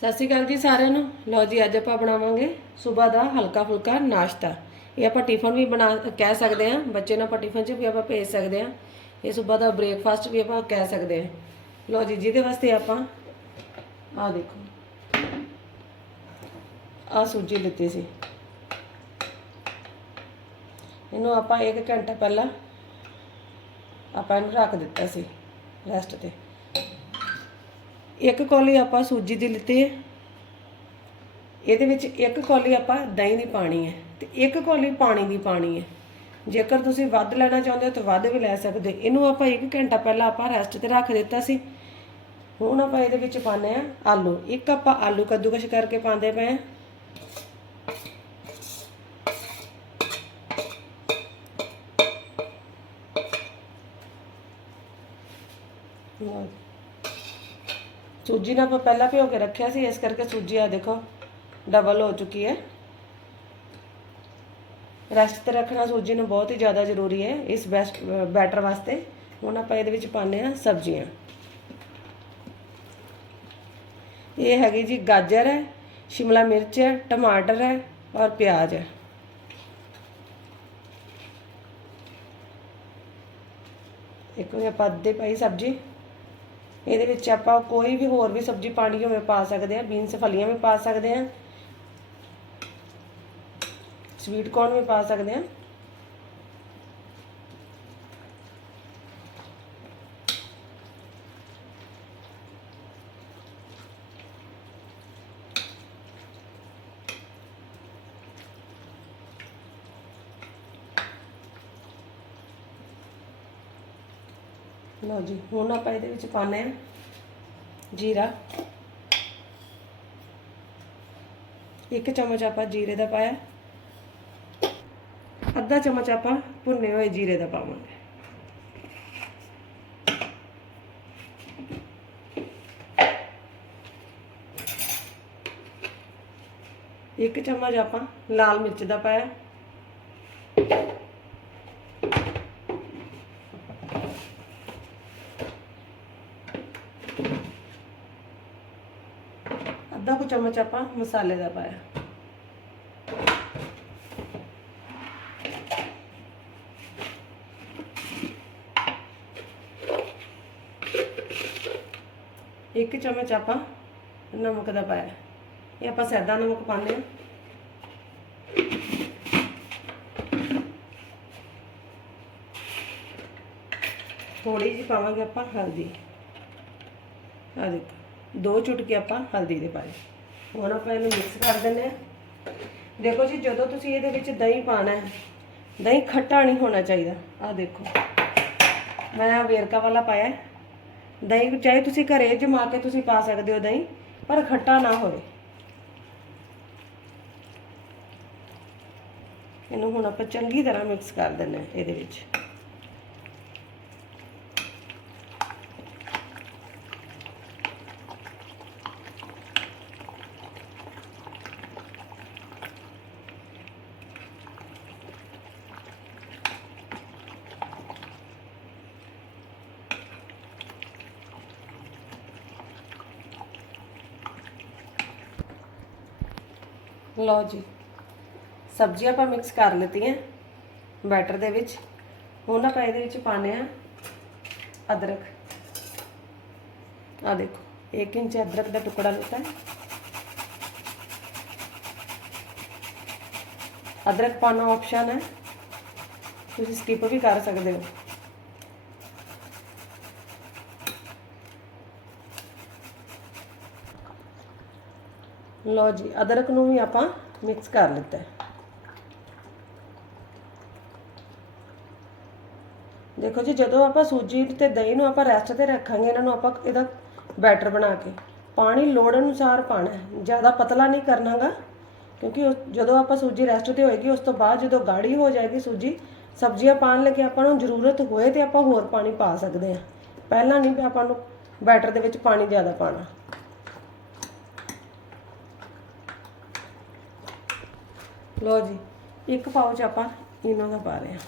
ਸਤਿ ਸ਼੍ਰੀ ਅਕਾਲ ਜੀ ਸਾਰਿਆਂ ਨੂੰ। ਲਓ ਜੀ, ਅੱਜ ਆਪਾਂ ਬਣਾਵਾਂਗੇ ਸਵੇਰ ਦਾ ਹਲਕਾ ਫੁਲਕਾ ਨਾਸ਼ਤਾ। ਇਹ ਆਪਾਂ ਟਿਫਨ ਵੀ ਬਣਾ, ਕਹਿ ਸਕਦੇ ਹਾਂ। ਬੱਚੇ ਨੂੰ ਆਪਾਂ ਟਿਫਨ 'ਚ ਵੀ ਆਪਾਂ ਭੇਜ ਸਕਦੇ ਹਾਂ। ਇਹ ਸਵੇਰ ਦਾ ਬ੍ਰੇਕਫਾਸਟ ਵੀ ਆਪਾਂ ਕਹਿ ਸਕਦੇ ਹਾਂ। ਲਓ ਜੀ, ਜਿਹਦੇ ਵਾਸਤੇ ਆਪਾਂ, ਆਹ ਦੇਖੋ। ਆਹ ਸੂਜੀ ਲਿੱਤੀ ਸੀ। ਇਹਨੂੰ ਆਪਾਂ 1 ਘੰਟਾ ਪਹਿਲਾਂ ਆਪਾਂ ਇਹਨੂੰ ਰੱਖ ਦਿੱਤਾ ਸੀ ਰੈਸਟ ਤੇ। ਇੱਕ ਕੌਲੀ ਆਪਾਂ ਸੂਜੀ ਦੀ ਲਿੱਤੀ ਹੈ। ਇਹਦੇ ਵਿੱਚ ਇੱਕ ਕੌਲੀ ਆਪਾਂ ਦਹੀਂ ਦੀ ਪਾਣੀ ਹੈ ਤੇ ਇੱਕ ਕੌਲੀ ਪਾਣੀ ਦੀ ਪਾਣੀ ਹੈ। ਜੇਕਰ ਤੁਸੀਂ ਵੱਧ ਲੈਣਾ ਚਾਹੁੰਦੇ ਹੋ ਤਾਂ ਵੱਧ ਵੀ ਲੈ ਸਕਦੇ। ਇਹਨੂੰ ਆਪਾਂ 1 ਘੰਟਾ ਪਹਿਲਾਂ ਆਪਾਂ ਰੈਸਟ ਤੇ ਰੱਖ ਦਿੱਤਾ ਸੀ। ਹੁਣ ਆਪਾਂ ਇਹਦੇ ਵਿੱਚ ਪਾਉਂਦੇ ਆ ਆਲੂ। ਇੱਕ ਆਪਾਂ ਆਲੂ ਕੱਦੂਕਸ਼ ਕਰਕੇ ਪਾਉਂਦੇ ਪਏ ਆ ਲਓ ਜੀ। ਸੂਜੀ ਨਾਲ ਆਪਾਂ ਪਹਿਲਾਂ ਭਿਓ ਕੇ ਰੱਖਿਆ ਸੀ, ਇਸ ਕਰਕੇ ਸੂਜੀ ਆ ਦੇਖੋ ਡਬਲ ਹੋ ਚੁੱਕੀ ਹੈ। ਰੈਸਟ ਤੇ ਰੱਖਣਾ ਸੂਜੀ ਨੂੰ ਬਹੁਤ ਹੀ ਜ਼ਿਆਦਾ ਜ਼ਰੂਰੀ ਹੈ, ਇਸ ਬੈਸਟ ਬੈਟਰ ਵਾਸਤੇ। ਹੁਣ ਆਪਾਂ ਇਹਦੇ ਵਿੱਚ ਪਾਉਂਦੇ ਆ ਸਬਜ਼ੀਆਂ। ਇਹ ਹੈਗੀ ਜੀ ਗਾਜਰ ਹੈ, ਸ਼ਿਮਲਾ ਮਿਰਚ ਹੈ, ਟਮਾਟਰ ਹੈ ਔਰ ਪਿਆਜ਼ ਹੈ। ਇੱਕ ਵਾਰ ਆਪਾਂ ਅੱਧੇ ਪਾਈ ਸਬਜ਼ੀ। ਇਹਦੇ ਵਿੱਚ ਆਪਾਂ ਕੋਈ ਵੀ ਹੋਰ ਵੀ ਸਬਜ਼ੀ ਪਾਣੀ ਹੋਵੇ ਪਾ ਸਕਦੇ ਆ ਬੀਨਸ ਫਲੀਆਂ ਵੀ ਪਾ ਸਕਦੇ ਆ ਸਵੀਟ ਕੌਰਨ ਵੀ ਪਾ ਸਕਦੇ ਆ ਲਓ ਜੀ, ਹੁਣ ਆਪਾਂ ਇਹਦੇ ਵਿੱਚ ਪਾਉਂਦੇ ਆ ਜੀਰਾ। ਇੱਕ ਚਮਚ ਆਪਾਂ ਜੀਰੇ ਦਾ ਪਾਇਆ। ਅੱਧਾ ਚਮਚ ਆਪਾਂ ਭੁੰਨੇ ਹੋਏ ਜੀਰੇ ਦਾ ਪਾਵਾਂਗੇ। ਇੱਕ ਚਮਚ ਆਪਾਂ ਲਾਲ ਮਿਰਚ ਦਾ ਪਾਇਆ। ਚਮਚ ਆਪਾਂ ਮਸਾਲੇ ਦਾ ਪਾਇਆ ਇੱਕ ਚਮਚ ਆਪਾਂ ਨਮਕ ਦਾ ਪਾਇਆ ਇਹ ਆਪਾਂ ਸੈਦਾ ਨਮਕ ਪਾਉਂਦੇ ਹਾਂ ਥੋੜੀ ਜਿਹੀ ਪਾਵਾਂਗੇ ਆਪਾਂ ਹਲਦੀ ਆ ਦੇਖੋ ਦੋ ਚੁਟਕੀ ਆਪਾਂ ਹਲਦੀ ਦੇ ਪਾਏ ਹੁਣ ਆਪਾਂ ਇਹਨੂੰ ਮਿਕਸ ਕਰ ਦਿੰਦੇ ਆ ਦੇਖੋ ਜੀ, ਜਦੋਂ ਤੁਸੀਂ ਇਹਦੇ ਵਿੱਚ ਦਹੀਂ ਪਾਣਾ ਹੈ, ਦਹੀਂ ਖੱਟਾ ਨਹੀਂ ਹੋਣਾ ਚਾਹੀਦਾ। ਆਹ ਦੇਖੋ, ਮੈਂ ਵੇਰਕਾ ਵਾਲਾ ਪਾਇਆ ਦਹੀਂ ਚਾਹੇ ਤੁਸੀਂ ਘਰੇ ਜਮਾ ਕੇ ਤੁਸੀਂ ਪਾ ਸਕਦੇ ਹੋ ਦਹੀਂ, ਪਰ ਖੱਟਾ ਨਾ ਹੋਵੇ। ਇਹਨੂੰ ਹੁਣ ਆਪਾਂ ਚੰਗੀ ਤਰ੍ਹਾਂ ਮਿਕਸ ਕਰ ਦਿੰਦੇ ਹਾਂ ਇਹਦੇ ਵਿੱਚ। ਲਓ ਜੀ, ਸਬਜ਼ੀਆਂ ਆਪਾਂ ਮਿਕਸ ਕਰ ਲਿੱਤੀਆਂ ਬੈਟਰ ਦੇ ਵਿੱਚ। ਹੁਣ ਆਪਾਂ ਇਹਦੇ ਵਿੱਚ ਪਾਣੇ ਆ ਅਦਰਕ। ਆ ਦੇਖੋ 1 ਇੰਚ ਅਦਰਕ ਦਾ ਟੁਕੜਾ ਲਿੱਤਾ ਅਦਰਕ ਪਾਣਾ ਆਪਸ਼ਨ ਹੈ। ਤੁਸੀਂ ਸਕਿਪ ਵੀ ਕਰ ਸਕਦੇ ਹੋ। ਲਓ ਜੀ, ਅਦਰਕ ਨੂੰ ਵੀ ਆਪਾਂ ਮਿਕਸ ਕਰ ਲਿੱਤਾ ਦੇਖੋ ਜੀ, ਜਦੋਂ ਆਪਾਂ ਸੂਜੀ ਤੇ ਦਹੀਂ ਨੂੰ ਆਪਾਂ ਰੈਸਟ ਤੇ ਰੱਖਾਂਗੇ, ਇਹਨਾਂ ਨੂੰ ਆਪਾਂ ਇਹਦਾ ਬੈਟਰ ਬਣਾ ਕੇ, ਪਾਣੀ ਲੋੜ ਅਨੁਸਾਰ ਪਾਣਾ ਹੈ। ਜ਼ਿਆਦਾ ਪਤਲਾ ਨਹੀਂ ਕਰਨਾਗਾ, ਕਿਉਂਕਿ ਜਦੋਂ ਆਪਾਂ ਸੂਜੀ ਰੈਸਟ ਤੇ ਹੋਏਗੀ, ਉਸ ਤੋਂ ਬਾਅਦ ਜਦੋਂ ਗਾੜੀ ਹੋ ਜਾਏਗੀ ਸੂਜੀ, ਸਬਜ਼ੀਆਂ ਪਾਣ ਲੱਗੇ ਆਪਾਂ ਨੂੰ ਜ਼ਰੂਰਤ ਹੋਏ ਤੇ ਆਪਾਂ ਹੋਰ ਪਾਣੀ ਪਾ ਸਕਦੇ ਹਾਂ। ਪਹਿਲਾਂ ਨਹੀਂ ਆਪਾਂ ਨੂੰ ਬੈਟਰ ਦੇ ਵਿੱਚ ਪਾਣੀ ਜ਼ਿਆਦਾ ਪਾਣਾ ਲੋ ਜੀ, ਇੱਕ ਪਾਉਚ ਆਪਾਂ ਇਨੋ ਦਾ ਪਾ ਰਹੇ ਹਾਂ।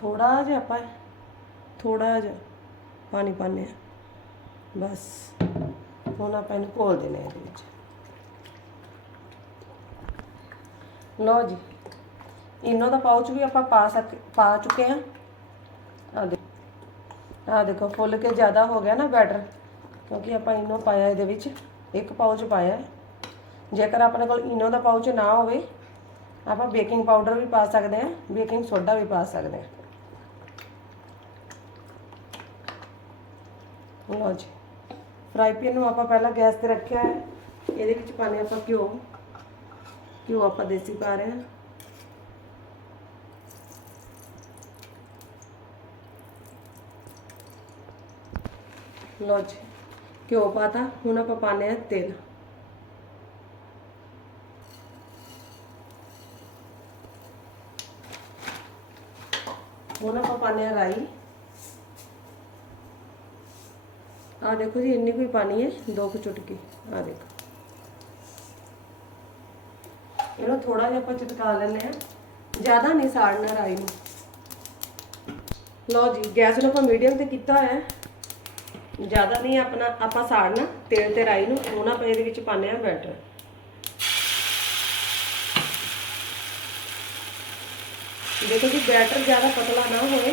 ਥੋੜਾ ਜਿਹਾ ਆਪਾਂ ਥੋੜਾ ਜਿਹਾ ਪਾਣੀ ਪਾਉਂਦੇ ਆ ਬਸ, ਹੁਣ ਆਪਾਂ ਇਹਨੂੰ ਘੋਲ ਦੇਣਾ ਇਹਦੇ ਵਿੱਚ। ਲਓ ਜੀ ਇਨੋ ਦਾ ਪਾਉਚ ਵੀ ਆਪਾਂ ਪਾ ਸਕ, ਪਾ ਚੁੱਕੇ ਆ ਆ ਦੇ ਆ ਦੇਖੋ, ਫੁੱਲ ਕੇ ਜ਼ਿਆਦਾ ਹੋ ਗਿਆ ਨਾ ਬੈਟਰ, ਕਿਉਂਕਿ ਆਪਾਂ ਇਨੋ ਪਾਇਆ ਇਹਦੇ ਵਿੱਚ, ਇੱਕ ਪਾਉਚ ਪਾਇਆ ਜੇਕਰ ਆਪਣੇ ਕੋਲ ਇਨੋ ਦਾ ਪਾਉਚ ਨਾ ਹੋਵੇ, ਆਪਾਂ ਬੇਕਿੰਗ ਪਾਊਡਰ ਵੀ ਪਾ ਸਕਦੇ ਹਾਂ, ਬੇਕਿੰਗ ਸੋਡਾ ਵੀ ਪਾ ਸਕਦੇ ਹਾਂ। ਲਓ ਜੀ, ਫਰਾਈ ਪੈਨ ਨੂੰ ਆਪਾਂ ਪਹਿਲਾਂ ਗੈਸ ਤੇ ਰੱਖਿਆ ਹੈ। ਇਹਦੇ ਵਿੱਚ ਪਾਣੇ ਆਪਾਂ ਘਿਓ। ਘਿਓ ਆਪਾਂ ਦੇਸੀ ਪਾ ਰਹੇ ਹਾਂ। ਲਓ ਜੀ ਘਿਓ ਪਾਤਾ ਹੁਣ ਆਪਾਂ ਪਾਣੇ ਆ ਤੇਲ ਹੁਣ ਆਪਾਂ ਪਾਣੇ ਆ ਰਾਈ ਆ ਦੇਖੋ ਜੀ ਇੰਨੀ ਕੋਈ ਪਾਣੀ ਹੈ ਦੋ ਕੁ ਚੁਟਕੀ ਆ ਦੇਖੋ ਇਹਨੂੰ ਥੋੜਾ ਜਿਹਾ ਆਪਾਂ ਚਟਕਾ ਲੈਂਦੇ ਆ ਜ਼ਿਆਦਾ ਨਹੀਂ ਸਾੜਨਾ ਰਾਈ ਨੂੰ ਲਓ ਜੀ ਗੈਸ ਨੂੰ ਆਪਾਂ ਮੀਡੀਅਮ ਤੇ ਕੀਤਾ ਹੋਇਆ ਹੈ ਜ਼ਿਆਦਾ ਨਹੀਂ ਆਪਣਾ, ਆਪਾਂ ਸਾੜਨਾ, ਤੇਲ ਤੇ ਰਾਈ ਨੂੰ ਹੁਣ ਆਪਾਂ ਇਹਦੇ ਵਿੱਚ ਪਾਉਂਦੇ ਆ ਬੈਟਰ। ਦੇਖੋ ਜੀ, ਬੈਟਰ ਜ਼ਿਆਦਾ ਪਤਲਾ ਨਾ ਹੋਵੇ।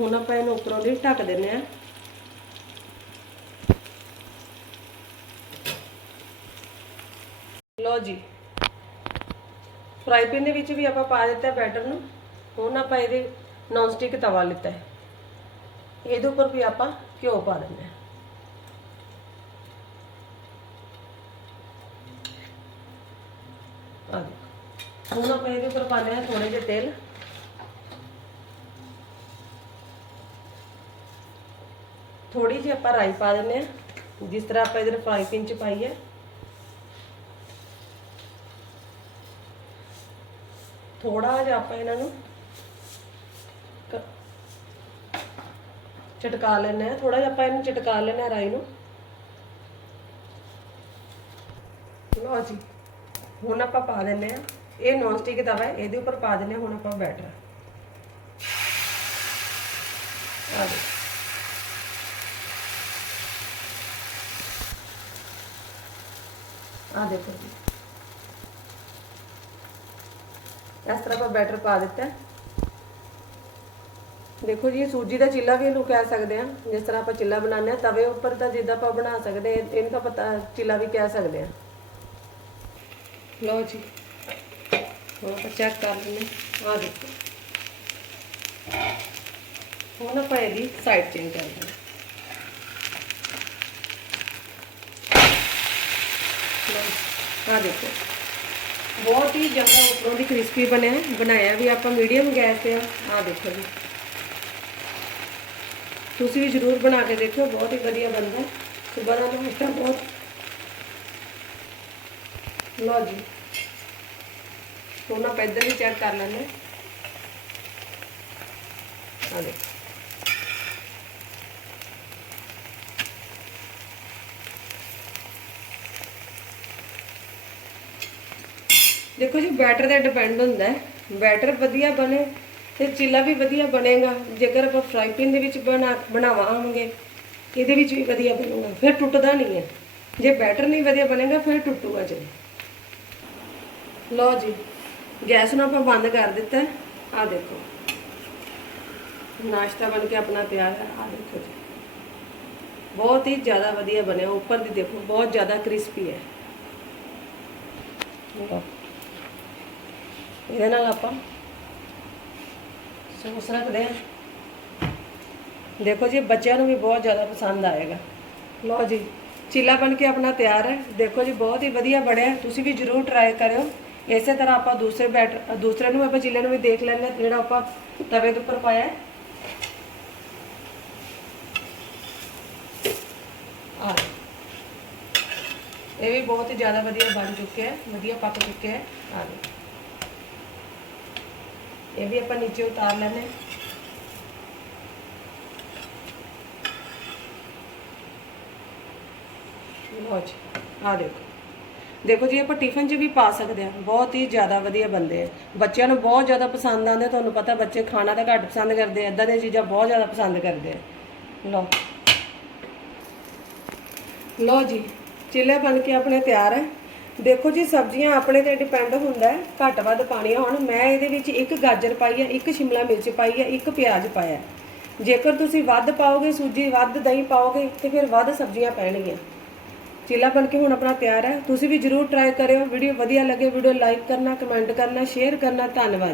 ਹੁਣ ਆਪਾਂ ਇਹਨੂੰ ਉੱਪਰੋਂ ਦੀ ਢੱਕ ਦਿੰਨੇ ਆ ਲਓ ਜੀ ਫਰਾਈ ਪੈਨ ਦੇ ਵਿੱਚ ਵੀ ਆਪਾਂ ਪਾ ਦਿੱਤਾ ਬੈਟਰ ਨੂੰ ਹੁਣ ਆਪਾਂ ਇਹਦੇ ਨੌਨ ਸਟਿਕ ਤਵਾ ਲਿੱਤਾ ਹੈ। ਇਹਦੇ ਉੱਪਰ ਵੀ ਆਪਾਂ ਘਿਓ ਪਾ ਦਿੰਦੇ ਹਾਂ। ਆ ਦੇਖੋ, ਹੁਣ ਆਪਾਂ ਇਹਦੇ ਉੱਪਰ ਪਾਉਂਦੇ ਹਾਂ ਥੋੜੇ ਜਿਹੇ ਤੇਲ। ਥੋੜੀ ਜਿਹੀ ਆਪਾਂ ਰਾਈ ਪਾ ਦਿੰਦੇ ਆ ਜਿਸ ਤਰ੍ਹਾਂ ਆਪਾਂ ਇਧਰ ਫਰਾਈ ਪੈਨ ਚ ਪਾਈ ਹੈ। ਥੋੜਾ ਜਿਹਾ ਆਪਾਂ ਇਹਨਾਂ ਨੂੰ ਕ- ਚਟਕਾ ਲੈਣਾ ਹੈ ਥੋੜਾ ਜਿਹਾ ਆਪਾਂ ਇਹਨੂੰ ਚਟਕਾ ਲੈਣਾ ਹੈ ਰਾਈ ਨੂੰ। ਲਓ ਜੀ, ਹੁਣ ਆਪਾਂ ਪਾ ਦਿੰਦੇ ਆ ਇਹ ਨੌਨ ਸਟਿਕ ਤਵਾ ਹੈ, ਇਹਦੇ ਉੱਪਰ ਪਾ ਦਿੰਦੇ ਹਾਂ, ਹੁਣ ਆਪਾਂ ਬੈਟਰ ਆ ਦੇਖੋ। ਆ ਦੇਖੋ ਜੀ। ਇਸ ਤਰ੍ਹਾਂ ਆਪਾਂ ਬੈਟਰ ਪਾ ਦਿੱਤਾ ਦੇਖੋ ਜੀ ਸੂਜੀ ਦਾ ਚਿੱਲਾ ਵੀ ਇਹਨੂੰ ਕਹਿ ਸਕਦੇ ਆ ਜਿਸ ਤਰ੍ਹਾਂ ਆਪਾਂ ਚਿੱਲਾ ਬਣਾਉਂਦੇ ਆ ਤਵੇ ਉੱਪਰ ਤਾਂ ਜਿੱਦਾਂ ਆਪਾਂ ਬਣਾ ਸਕਦੇ ਹਾਂ, ਇਹਨੂੰ ਤਾਂ ਪਤਾ ਚਿੱਲਾ ਵੀ ਕਹਿ ਸਕਦੇ ਆ ਲਓ ਜੀ ਹੁਣ ਆਪਾਂ ਚੈੱਕ ਕਰ ਲੈਂਦੇ ਆ ਦੇਖੋ। ਹੁਣ ਆਪਾਂ ਇਹਦੀ ਸਾਈਡ ਚੇਂਜ ਕਰ ਦਿੰਦੇ ਆ ਦੇਖੋ। ਬਹੁਤ ਹੀ ਜ਼ਿਆਦਾ ਉੱਪਰੋਂ ਦੀ ਕ੍ਰਿਸਪੀ ਬਣਿਆ ਹੈ। ਬਣਾਇਆ ਵੀ ਆਪਾਂ ਮੀਡੀਅਮ ਗੈਸ ਤੇ ਆ ਆ ਦੇਖੋ ਜੀ ਤੁਸੀਂ ਵੀ ਜ਼ਰੂਰ ਬਣਾ ਕੇ ਦੇਖਿਓ ਬਹੁਤ ਹੀ ਵਧੀਆ ਬਣਦਾ ਸਵੇਰ ਦਾ ਨਾਸ਼ਤਾ ਬਹੁਤ ਲਓ ਜੀ ਹੁਣ ਆਪਾਂ ਇੱਧਰ ਵੀ ਚੈੱਕ ਕਰ ਲੈਂਦੇ ਹਾਂ ਆ ਦੇਖੋ ਦੇਖੋ ਜੀ ਬੈਟਰ ਤੇ ਡਿਪੈਂਡ ਹੁੰਦਾ ਹੈ ਬੈਟਰ ਵਧੀਆ ਬਣੇ ਤੇ ਚਿੱਲਾ ਵੀ ਵਧੀਆ ਬਣੇਗਾ ਜੇਕਰ ਆਪਾਂ ਫਰਾਈ ਪੈਨ ਦੇ ਵਿੱਚ ਬਣਾ ਬਣਾਵਾਂਗੇ ਇਹਦੇ ਵਿੱਚ ਵੀ ਵਧੀਆ ਬਣੂਗਾ ਫਿਰ ਟੁੱਟਦਾ ਨਹੀਂ ਹੈ ਜੇ ਬੈਟਰ ਨਹੀਂ ਵਧੀਆ ਬਣੇਗਾ ਫਿਰ ਟੁੱਟੂਗਾ ਜੀ ਲਓ ਜੀ ਗੈਸ ਨੂੰ ਆਪਾਂ ਬੰਦ ਕਰ ਦਿੱਤਾ ਆ ਦੇਖੋ ਨਾਸ਼ਤਾ ਬਣ ਕੇ ਆਪਣਾ ਤਿਆਰ ਹੈ ਆ ਦੇਖੋ ਜੀ ਬਹੁਤ ਹੀ ਜ਼ਿਆਦਾ ਵਧੀਆ ਬਣਿਆ ਉੱਪਰ ਦੀ ਦੇਖੋ ਬਹੁਤ ਜ਼ਿਆਦਾ ਕ੍ਰਿਸਪੀ ਹੈ ਲਓ। ਇਹਦੇ ਨਾਲ ਆਪਾਂ ਸੌਸ ਰੱਖਦੇ ਹਾਂ। ਦੇਖੋ ਜੀ ਬੱਚਿਆਂ ਨੂੰ ਵੀ ਬਹੁਤ ਜ਼ਿਆਦਾ ਪਸੰਦ ਆਏਗਾ। ਲਓ ਜੀ। ਚੀਲਾ ਬਣ ਕੇ ਆਪਣਾ ਤਿਆਰ ਹੈ। ਦੇਖੋ ਜੀ ਬਹੁਤ ਹੀ ਵਧੀਆ ਬਣਿਆ ਤੁਸੀਂ ਵੀ ਜਰੂਰ ਟਰਾਈ ਕਰਿਓ। ਇਸੇ ਤਰ੍ਹਾਂ ਆਪਾਂ ਦੂਸਰੇ ਬੈਟਰ ਦੂਸਰੇ ਨੂੰ ਆਪਾਂ ਚੀਲੇ ਨੂੰ ਵੀ ਦੇਖ ਲੈਂਦੇ ਜਿਹੜਾ ਆਪਾਂ ਤਵੇ ਦੇ ਉੱਪਰ ਪਾਇਆ ਆ ਇਹ ਵੀ ਬਹੁਤ ਹੀ ਜ਼ਿਆਦਾ ਵਧੀਆ ਬਣ ਚੁੱਕਿਆ ਹੈ। ਵਧੀਆ ਪੱਕ ਚੁੱਕਿਆ ਹੈ। ਆ ਲਓ ਇਹ ਵੀ ਆਪਾਂ ਨੀਚੇ ਉਤਾਰ ਲੈਣੇ ਲਓ ਜੀ ਆ ਦੇਖੋ। ਦੇਖੋ ਜੀ, ਆਪਾਂ ਟਿਫਨ 'ਚ ਵੀ ਪਾ ਸਕਦੇ ਆ ਬਹੁਤ ਹੀ ਜ਼ਿਆਦਾ ਵਧੀਆ ਬੰਦੇ ਆ। ਬੱਚਿਆਂ ਨੂੰ ਬਹੁਤ ਜ਼ਿਆਦਾ ਪਸੰਦ ਆਉਂਦੇ ਤੁਹਾਨੂੰ ਪਤਾ ਬੱਚੇ ਖਾਣਾ ਤਾਂ ਘੱਟ ਪਸੰਦ ਕਰਦੇ ਆ। ਇਦਾਂ ਦੀਆਂ ਚੀਜ਼ਾਂ ਬਹੁਤ ਜ਼ਿਆਦਾ ਪਸੰਦ ਕਰਦੇ ਆ। ਲਓ। ਲਓ ਜੀ ਚਿੱਲੇ ਬਣ ਕੇ ਆਪਣੇ ਤਿਆਰ ਹੈ। ਦੇਖੋ ਜੀ, ਸਬਜ਼ੀਆਂ ਆਪਣੇ ਤੇ ਡਿਪੈਂਡ ਹੁੰਦਾ ਹੈ, ਘੱਟ ਵੱਧ ਪਾਣੀਆਂ ਹੁਣ ਮੈਂ ਇਹਦੇ ਵਿੱਚ ਇੱਕ ਗਾਜਰ ਪਾਈ ਹੈ, ਇੱਕ ਸ਼ਿਮਲਾ ਮਿਰਚ ਪਾਈ ਹੈ, ਇੱਕ ਪਿਆਜ਼ ਪਾਇਆ ਜੇਕਰ ਤੁਸੀਂ ਵੱਧ ਪਾਓਗੇ, ਸੂਜੀ ਵੱਧ ਦਹੀਂ ਪਾਓਗੇ, ਤੇ ਫਿਰ ਵੱਧ ਸਬਜ਼ੀਆਂ ਪੈਣਗੀਆਂ। ਚੀਲਾ ਬਣ ਕੇ ਹੁਣ ਆਪਣਾ ਤਿਆਰ ਹੈ। ਤੁਸੀਂ ਵੀ ਜਰੂਰ ਟਰਾਈ ਕਰਿਓ। ਵੀਡੀਓ ਵਧੀਆ ਲੱਗੇ, ਵੀਡੀਓ ਲਾਈਕ ਕਰਨਾ ਕਮੈਂਟ ਕਰਨਾ ਸ਼ੇਅਰ ਕਰਨਾ। ਧੰਨਵਾਦ।